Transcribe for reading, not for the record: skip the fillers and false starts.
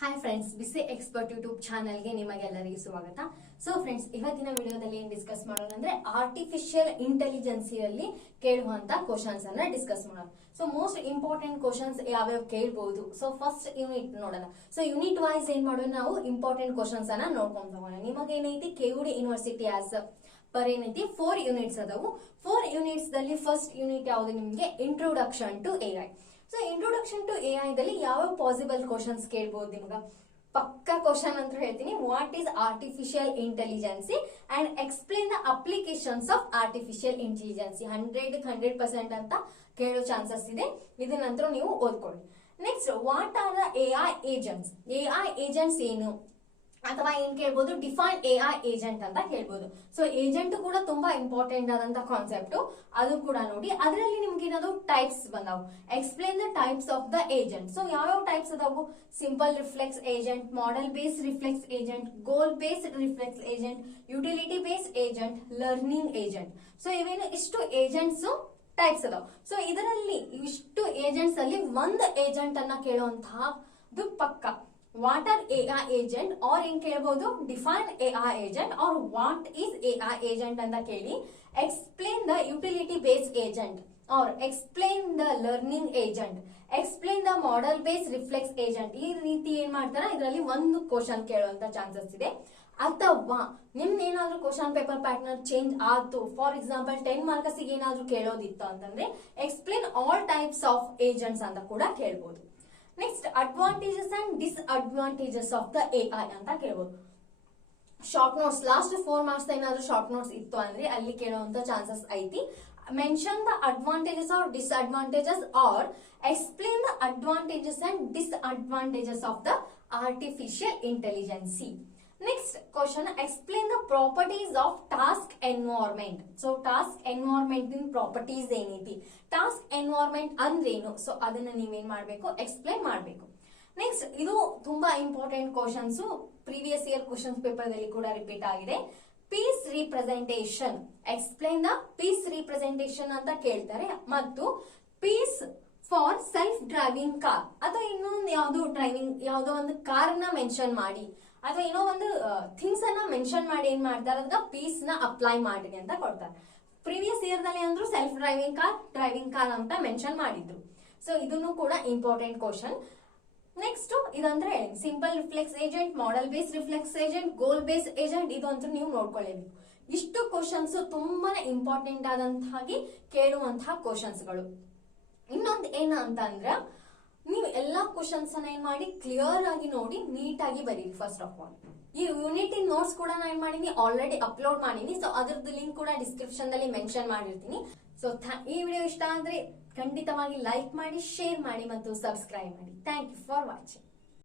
Hi friends, ಬಿಸಿ expert YouTube ಚಾನಲ್ಗೆ ನಿಮಗೆಲ್ಲರಿಗೂ ಸ್ವಾಗತ. ಸೊ ಫ್ರೆಂಡ್ಸ್, ಇವತ್ತಿನ ವಿಡಿಯೋದಲ್ಲಿ ಏನ್ ಡಿಸ್ಕಸ್ ಮಾಡೋಣ ಅಂದ್ರೆ ಆರ್ಟಿಫಿಷಿಯಲ್ ಇಂಟೆಲಿಜೆನ್ಸಿಯಲ್ಲಿ ಕೇಳುವಂತ ಕ್ವಶನ್ಸ್ ಅನ್ನ ಡಿಸ್ಕಸ್ ಮಾಡೋಣ. ಸೊ ಮೋಸ್ಟ್ ಇಂಪಾರ್ಟೆಂಟ್ ಕ್ವಶನ್ಸ್ ಯಾವ್ಯಾವ ಕೇಳಬಹುದು. ಸೊ ಫಸ್ಟ್ ಯೂನಿಟ್ ನೋಡೋಣ. ಸೊ ಯೂನಿಟ್ ವೈಸ್ ಏನ್ ಮಾಡೋಣ, ನಾವು ಇಂಪಾರ್ಟೆಂಟ್ ಕ್ವಶನ್ಸ್ ಅನ್ನ ನೋಡ್ಕೊಂಡ್ ತಗೋಣ. ನಿಮಗೆ ಏನೈತಿ ಕೆಯುಡಿ ಯೂನಿವರ್ಸಿಟಿ ಆಸ್ ಪರ್ ಏನೈತಿ 4 ಯೂನಿಟ್ಸ್ ಅದಾವು. 4 ಯೂನಿಟ್ಸ್ ದಲ್ಲಿ ಫಸ್ಟ್ ಯೂನಿಟ್ ಯಾವ್ದು ನಿಮ್ಗೆ introduction to AI. So introduction to AI ದಲ್ಲಿ ಯಾವ ಪಾಸಿಬಲ್ ಕ್ವಶನ್ಸ್ ಕೇಳಬಹುದು ನಿಮ್ಗ? ಪಕ್ಕಾ ಕ್ವಶನ್ ಅಂತ ಹೇಳ್ತೀನಿ. What is artificial intelligence and explain the applications of artificial intelligence. 100% ಅಂತ ಕೇಳೋ ಚಾನ್ಸಸ್ ಇದೆ. ಇದನ್ನ ನಂತರ ನೀವು ಓದ್ಕೊಳ್ಳಿ. Next, what are the AI agents. AI agents ಏನು ಅಥವಾ ಏನ್ ಕೇಳ್ಬೋದು, ಡಿಫೈನ್ ಎಐ ಏಜೆಂಟ್ ಅಂತ ಕೇಳ್ಬೋದು. ಸೊ ಏಜೆಂಟ್ ಕೂಡ ತುಂಬಾ ಇಂಪಾರ್ಟೆಂಟ್ ಆದಂತ ಕಾನ್ಸೆಪ್ಟ್, ಅದು ಕೂಡ ನೋಡಿ. ಅದರಲ್ಲಿ ನಿಮ್ಗೆ ಏನಾದ್ರು ಟೈಪ್ಸ್ ಬಂದಾವು. Explain the types of the agent. So ಯಾವ ಟೈಪ್ಸ್ ಅದಾವು? Simple reflex agent, model based reflex agent, goal based reflex agent, utility based agent, learning agent. So ಇವೇನು ಇಷ್ಟು ಏಜೆಂಟ್ಸ್ ಟೈಪ್ಸ್ ಅದಾವ. ಸೊ ಇದರಲ್ಲಿ ಇಷ್ಟು ಏಜೆಂಟ್ಸ್ ಅಲ್ಲಿ ಒಂದು ಏಜೆಂಟ್ ಅನ್ನ ಕೇಳುವಂತಹದ್ದು ಪಕ್ಕ. What are AI agent or ಏನ್ ಕೇಳಬಹುದು, define AI agent or what is AI agent ಅಂತ ಕೇಳಿ. Explain the utility based agent or explain the learning agent, explain the model based reflex agent. ಈ ರೀತಿ ಏನ್ ಮಾಡ್ತಾರ, ಇದರಲ್ಲಿ ಒಂದು ಕ್ವಶನ್ ಕೇಳುವಂತ ಚಾನ್ಸಸ್ ಇದೆ. ಅಥವಾ ನಿಮ್ದು ಏನಾದ್ರೂ ಕ್ವಶನ್ ಪೇಪರ್ ಪ್ಯಾಟರ್ನ್ ಚೇಂಜ್ ಆಯ್ತು, ಫಾರ್ ಎಕ್ಸಾಂಪಲ್ 10 ಮಾರ್ಕ್ಸ್ ಏನಾದ್ರೂ ಕೇಳೋದಿತ್ತು ಅಂತಂದ್ರೆ explain all types of agents ಅಂತ ಕೂಡ ಕೇಳಬಹುದು. Next, advantages and disadvantages of the AI ಅಂತ ಕೇಳಬಹುದು. ಶಾರ್ಟ್ ನೋಟ್ಸ್ ಲಾಸ್ಟ್ 4 ಮಾರ್ಕ್ಸ್ ಏನಾದ್ರೂ ಶಾರ್ಟ್ ನೋಟ್ಸ್ ಇತ್ತು ಅಂದ್ರೆ ಅಲ್ಲಿ ಕೇಳುವಂತ ಚಾನ್ಸಸ್ ಐತಿ. Mention the advantages or disadvantages or explain the advantages and disadvantages of the artificial intelligence. Next question, explain the properties of task environment. So task environment in properties ಏನೈತಿ, task environment ಅಂದ್ರೇನು, so ಅದನ್ನ ನೀವೇನ್ ಮಾಡ್ಬೇಕು, explain ಮಾಡ್ಬೇಕು. Next, ಇದು ತುಂಬಾ important questions, previous year questions paper ದಲ್ಲಿ ಕೂಡ ರಿಪೀಟ್ ಆಗಿದೆ. PEAS representation, explain the PEAS representation ಅಂತ ಕೇಳ್ತಾರೆ. ಮತ್ತು PEAS for self driving car, ಅಥವಾ ಇನ್ನೊಂದು ಯಾವ್ದೋ ಒಂದು ಕಾರ್ ನ ಮೆನ್ಷನ್ ಮಾಡಿ, ಅಥವಾ ಏನೋ ಒಂದು ಥಿಂಗ್ಸ್ ಅನ್ನ ಮೆನ್ಷನ್ ಮಾಡಿ ಏನ್ ಮಾಡ್ತಾರೆ, ಅದಕ್ಕೆ ಪೀಸ್ ನ ಅಪ್ಲೈ ಮಾಡಿ ಅಂತ ಕೊಡ್ತಾರೆ. ಪ್ರೀವಿಯಸ್ ಇಯರ್ ದಲ್ಲಿ ಅಂದ್ರು ಸೆಲ್ಫ್ ಡ್ರೈವಿಂಗ್ ಕಾರ್ ಅಂತ ಮೆನ್ಷನ್ ಮಾಡಿದ್ರು. ಸೊ ಇದನ್ನು ಕೂಡ ಇಂಪಾರ್ಟೆಂಟ್ ಕ್ವಶನ್. ನೆಕ್ಸ್ಟ್ ಇದಂದ್ರೆ simple reflex agent, model based reflex agent, goal based agent, ಇದು ಅಂತೂ ನೀವು ನೋಡ್ಕೊಳ್ಳೇಬೇಕು. ಇಷ್ಟು ಕ್ವಶನ್ಸ್ ತುಂಬಾನೇ ಇಂಪಾರ್ಟೆಂಟ್ ಆದಂತಾಗಿ ಕೇಳುವಂತಹ ಕ್ವಶನ್ಸ್ ಗಳು. ಇನ್ನೊಂದು ಏನ ಅಂತ ಅಂದ್ರ, ನೀವು ಎಲ್ಲಾ ಕ್ವಶನ್ಸ್ ಅನ್ನ ಏನ್ ಮಾಡಿ ಕ್ಲಿಯರ್ ಆಗಿ ನೋಡಿ, ನೀಟ್ ಆಗಿ ಬರೀರಿ. ಫಸ್ಟ್ ಆಫ್ ಆಲ್ ಈ ಯೂನಿಟ್ ಇನ್ ನೋಟ್ಸ್ ಕೂಡ ನಾನು ಏನ್ ಮಾಡೀನಿ, ಆಲ್ರೆಡಿ ಅಪ್ಲೋಡ್ ಮಾಡೀನಿ. ಸೊ ಅದ್ರದ್ದು ಲಿಂಕ್ ಕೂಡ ಡಿಸ್ಕ್ರಿಪ್ಷನ್ ದಲ್ಲಿ ಮೆನ್ಷನ್ ಮಾಡಿರ್ತೀನಿ. ಸೊ ಈ ವಿಡಿಯೋ ಇಷ್ಟ ಅಂದ್ರೆ ಖಂಡಿತವಾಗಿ ಲೈಕ್ ಮಾಡಿ, ಶೇರ್ ಮಾಡಿ ಮತ್ತು ಸಬ್ಸ್ಕ್ರೈಬ್ ಮಾಡಿ. Thank you for watching.